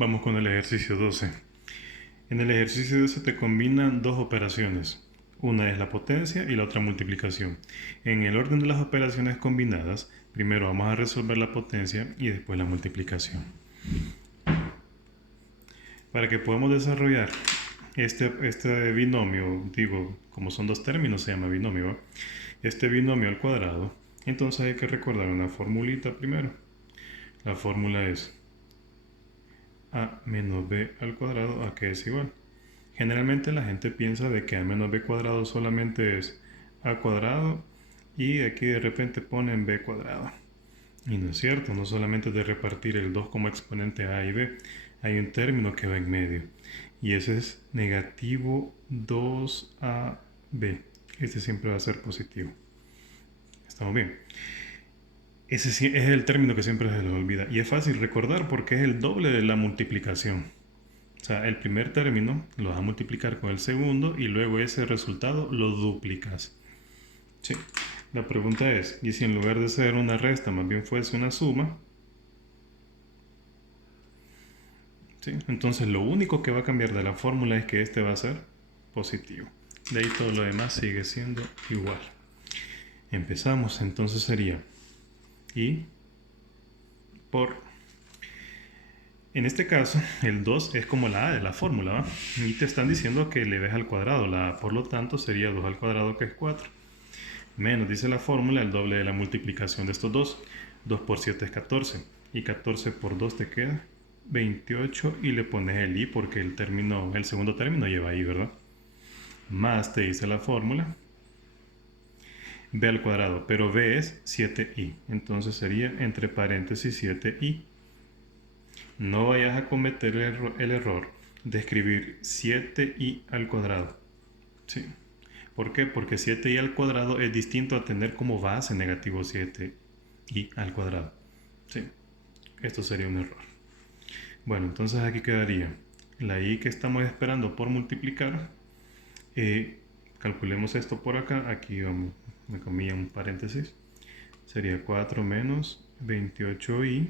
Vamos con el ejercicio 12. En el ejercicio 12 te combinan dos operaciones. Una es la potencia y la otra multiplicación. En el orden de las operaciones combinadas, primero vamos a resolver la potencia y después la multiplicación. Para que podamos desarrollar este binomio, digo, como son dos términos, se llama binomio, ¿va? Este binomio al cuadrado, entonces hay que recordar una formulita primero. La fórmula es a menos b al cuadrado, a que es igual. Generalmente la gente piensa de que a menos b cuadrado solamente es a cuadrado y aquí de repente ponen b cuadrado. Y no es cierto, no solamente es de repartir el 2 como exponente a y b, hay un término que va en medio y ese es negativo 2ab. Este siempre va a ser positivo. ¿Estamos bien? Ese es el término que siempre se les olvida y es fácil recordar porque es el doble de la multiplicación. O sea, el primer término lo vas a multiplicar con el segundo y luego ese resultado lo duplicas. Sí. La pregunta es, ¿y si en lugar de ser una resta más bien fuese una suma? ¿Sí? Entonces lo único que va a cambiar de la fórmula es que este va a ser positivo. De ahí todo lo demás sigue siendo igual. Empezamos, entonces sería y por... En este caso, el 2 es como la a de la fórmula, ¿va? Y te están diciendo que le ves al cuadrado. La a, por lo tanto, sería 2 al cuadrado, que es 4. Menos, dice la fórmula, el doble de la multiplicación de estos dos. 2 por 7 es 14. Y 14 por 2 te queda 28 y le pones el i porque el segundo término lleva i, ¿verdad? Más te dice la fórmula b al cuadrado, pero b es 7i. Entonces sería entre paréntesis 7i. No vayas a cometer el error de escribir 7i al cuadrado. ¿Sí? ¿Por qué? Porque 7i al cuadrado es distinto a tener como base negativo 7i al cuadrado. ¿Sí? Esto sería un error. Bueno, entonces aquí quedaría la i que estamos esperando por multiplicar. Calculemos esto por acá. Aquí vamos, me comía un paréntesis. Sería 4 menos 28i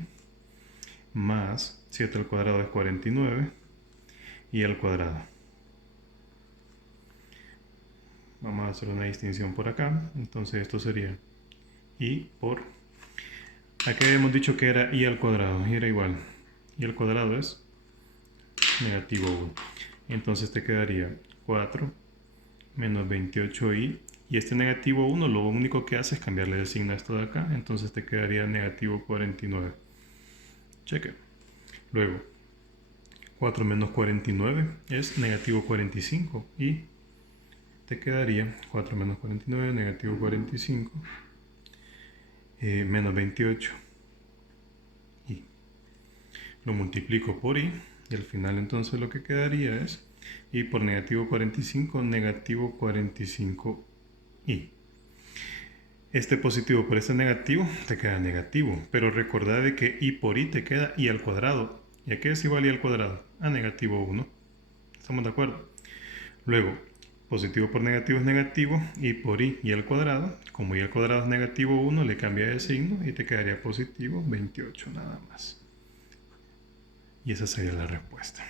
más 7 al cuadrado es 49 y al cuadrado. Vamos a hacer una distinción por acá. Entonces esto sería i por... Aquí habíamos dicho que era i al cuadrado y era igual. I al cuadrado es negativo 1. Entonces te quedaría 4 menos 28i. Y este negativo 1 lo único que hace es cambiarle el signo a esto de acá. Entonces te quedaría negativo 49. Cheque. Luego, 4 menos 49 es negativo 45. Y te quedaría 4 menos 49, negativo 45, menos 28. Y lo multiplico por i. Y al final entonces lo que quedaría es i por negativo 45, negativo 45i. Este positivo por este negativo te queda negativo, pero recordad de que i por i te queda i al cuadrado. ¿Y a qué es igual i al cuadrado? A negativo 1. ¿Estamos de acuerdo? Luego, positivo por negativo es negativo, i por i al cuadrado. Como i al cuadrado es negativo 1, le cambia de signo y te quedaría positivo 28 nada más. Y esa sería la respuesta.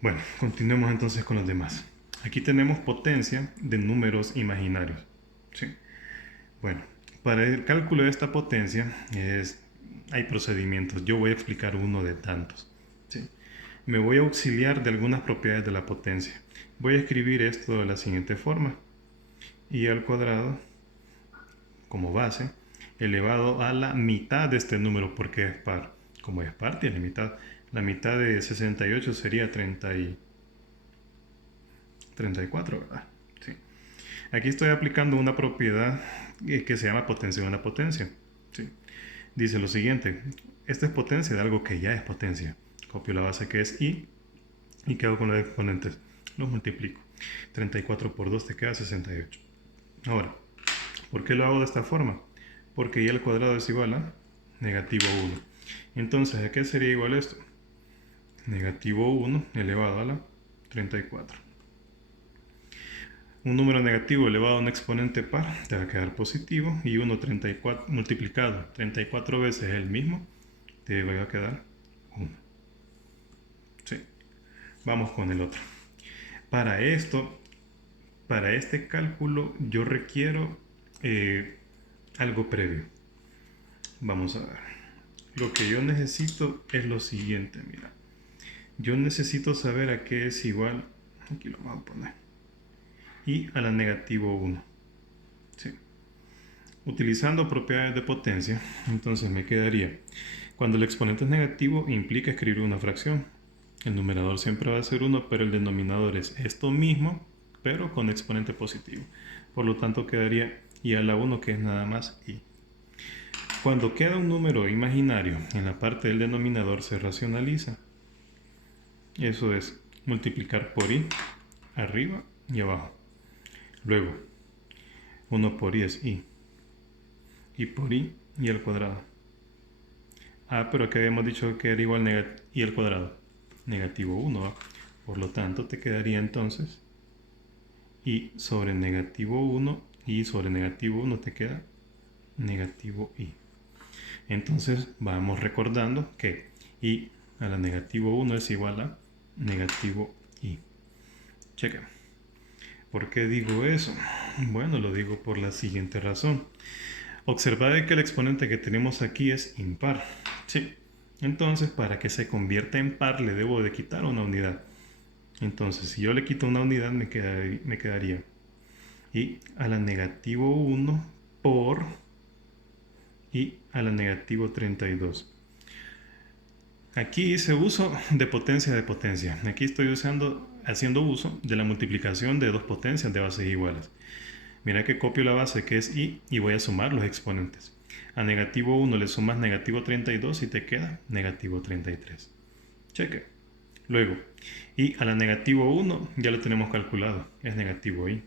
Bueno, continuemos entonces con los demás. Aquí tenemos potencia de números imaginarios. ¿Sí? Bueno, para el cálculo de esta potencia hay procedimientos. Yo voy a explicar uno de tantos. ¿Sí? Me voy a auxiliar de algunas propiedades de la potencia. Voy a escribir esto de la siguiente forma. I al cuadrado como base elevado a la mitad de este número porque es par. Como es par, tiene mitad. La mitad de 68 sería 34, ¿verdad? Sí. Aquí estoy aplicando una propiedad que se llama potencia de una potencia. ¿Sí? Dice lo siguiente. Esta es potencia de algo que ya es potencia. Copio la base que es i y quedo con los exponentes. Los multiplico. 34 por 2 te queda 68. Ahora, ¿por qué lo hago de esta forma? Porque i al cuadrado es igual a negativo 1. Entonces, ¿a qué sería igual esto? Negativo 1 elevado a la 34. Un número negativo elevado a un exponente par te va a quedar positivo y 1 34 multiplicado 34 veces el mismo te va a quedar 1. Vamos con el otro. Para esto, para este cálculo, yo requiero algo previo. Vamos a ver. Lo que yo necesito es lo siguiente, mira. Yo necesito saber a qué es igual, aquí lo vamos a poner, y a la negativo 1. ¿Sí? Utilizando propiedades de potencia, entonces me quedaría, cuando el exponente es negativo, implica escribir una fracción. El numerador siempre va a ser 1, pero el denominador es esto mismo, pero con exponente positivo. Por lo tanto, quedaría y a la 1, que es nada más y. Cuando queda un número imaginario en la parte del denominador, se racionaliza. Eso es multiplicar por i arriba y abajo. Luego, 1 por i es i. Y por i y al cuadrado. Pero aquí habíamos dicho que era igual i al cuadrado. Negativo 1. ¿Va? Por lo tanto, te quedaría entonces i sobre negativo 1. Y sobre negativo 1 te queda negativo i. Entonces, vamos recordando que i a la negativo 1 es igual a negativo i. Checa. ¿Por qué digo eso? Bueno, lo digo por la siguiente razón. Observad que el exponente que tenemos aquí es impar. Sí. Entonces, para que se convierta en par, le debo de quitar una unidad. Entonces, si yo le quito una unidad, me quedaría i a la negativo 1 por i a la negativo 32. Aquí hice uso de potencia de potencia. Aquí estoy haciendo uso de la multiplicación de dos potencias de bases iguales. Mira que copio la base que es i y voy a sumar los exponentes. A negativo 1 le sumas negativo 32 y te queda negativo 33. Cheque. Luego, i a la negativo 1 ya lo tenemos calculado. Es negativo i.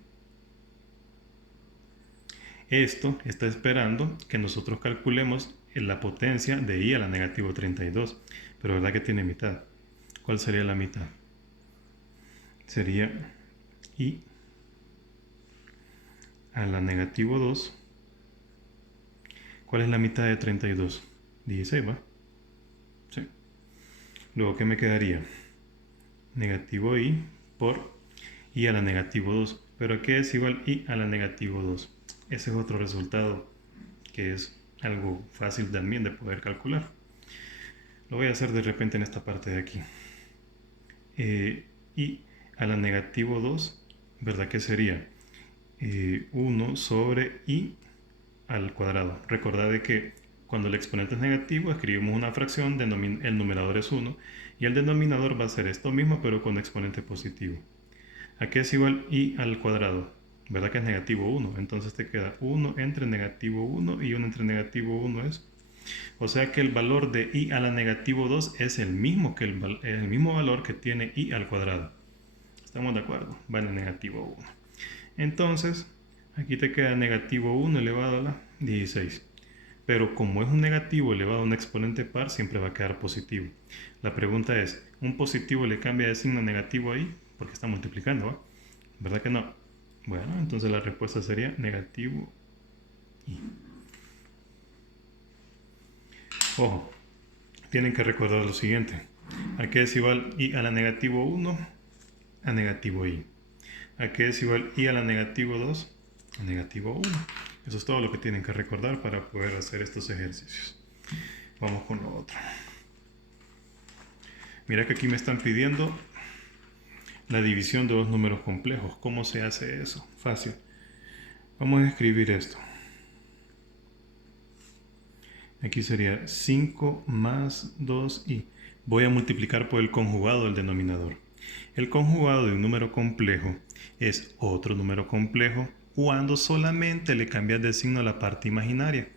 Esto está esperando que nosotros calculemos la potencia de i a la negativo 32. Pero ¿verdad que tiene mitad? ¿Cuál sería la mitad? Sería i a la negativo 2. ¿Cuál es la mitad de 32? 16, ¿va? Sí. Luego, ¿qué me quedaría? Negativo i por i a la negativo 2. ¿Pero qué es igual i a la negativo 2? Ese es otro resultado que es algo fácil también de poder calcular. Lo voy a hacer de repente en esta parte de aquí. I a la negativo 2, ¿verdad que sería? 1 sobre i al cuadrado. Recordad de que cuando el exponente es negativo, escribimos una fracción, el numerador es 1, y el denominador va a ser esto mismo, pero con exponente positivo. ¿A qué es igual i al cuadrado? ¿Verdad que es negativo 1? Entonces te queda 1 entre negativo 1 y 1 entre negativo 1 es. O sea que el valor de i a la negativo 2 es el mismo, el mismo valor que tiene i al cuadrado. ¿Estamos de acuerdo? Vale negativo 1. Entonces, aquí te queda negativo 1 elevado a la 16. Pero como es un negativo elevado a un exponente par, siempre va a quedar positivo. La pregunta es, ¿un positivo le cambia de signo negativo ahí? Porque está multiplicando, ¿va? ¿Verdad que no? Bueno, entonces la respuesta sería negativo i. Ojo, tienen que recordar lo siguiente. ¿A qué es igual i a la negativo 1? A negativo i. ¿A qué es igual i a la negativo 2? A negativo 1. Eso es todo lo que tienen que recordar para poder hacer estos ejercicios. Vamos con lo otro. Mira que aquí me están pidiendo la división de dos números complejos. ¿Cómo se hace eso? Fácil. Vamos a escribir esto. Aquí sería 5 más 2i. Voy a multiplicar por el conjugado del denominador. El conjugado de un número complejo es otro número complejo cuando solamente le cambias de signo a la parte imaginaria.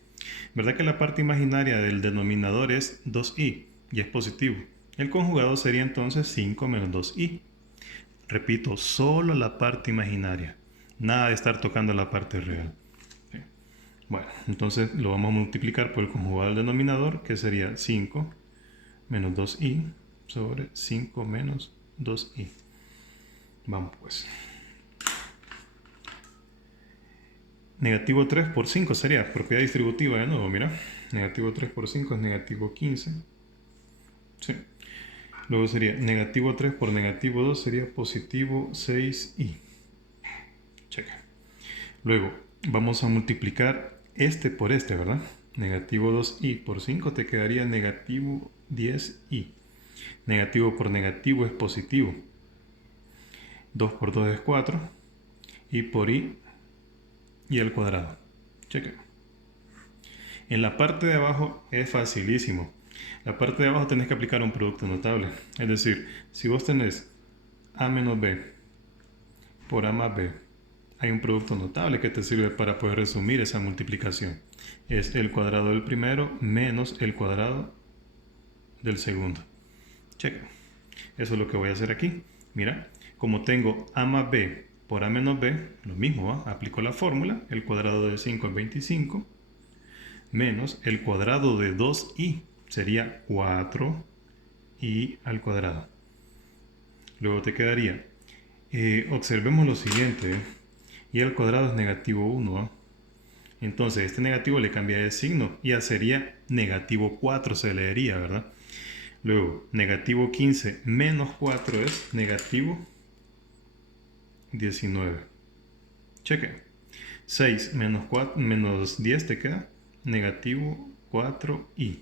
¿Verdad que la parte imaginaria del denominador es 2i y es positivo? El conjugado sería entonces 5 menos 2i. Repito, solo la parte imaginaria. Nada de estar tocando la parte real. Bueno, entonces lo vamos a multiplicar por el conjugado del denominador, que sería 5 menos 2i sobre 5 menos 2i. Vamos pues. Negativo 3 por 5 sería propiedad distributiva de nuevo, mira. Negativo 3 por 5 es negativo 15. Sí. Luego sería negativo 3 por negativo 2 sería positivo 6i. Checa. Luego vamos a multiplicar este por este, ¿verdad? Negativo 2i por 5 te quedaría negativo 10i. Negativo por negativo es positivo. 2 por 2 es 4. Y por i y al cuadrado. Checa. En la parte de abajo es facilísimo. La parte de abajo tenés que aplicar un producto notable. Es decir, si vos tenés a menos b por a más b, hay un producto notable que te sirve para poder resumir esa multiplicación. Es el cuadrado del primero menos el cuadrado del segundo. Checa. Eso es lo que voy a hacer aquí. Mira, como tengo a más b por a menos b, lo mismo, ¿va? Aplico la fórmula. El cuadrado de 5 es 25 menos el cuadrado de 2i sería 4i al cuadrado. Luego te quedaría, observemos lo siguiente, y al cuadrado es negativo 1, ¿eh? Entonces este negativo le cambia de signo y ya sería negativo 4 se leería, ¿verdad? Luego negativo 15 menos 4 es negativo 19. Cheque. 6 menos 10 te queda negativo 4i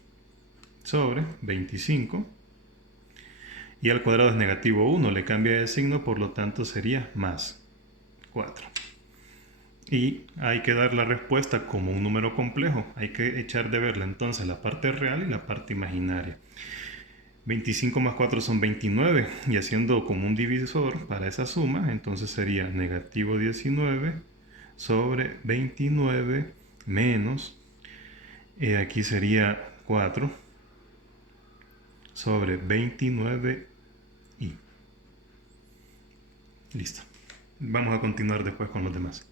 sobre 25. Y al cuadrado es negativo 1, le cambia de signo, por lo tanto sería más 4. Y hay que dar la respuesta como un número complejo. Hay que echar de verla entonces la parte real y la parte imaginaria. 25 más 4 son 29. Y haciendo como un divisor para esa suma, entonces sería negativo 19 sobre 29 menos, aquí sería 4 sobre 29i. Listo. Vamos a continuar después con los demás.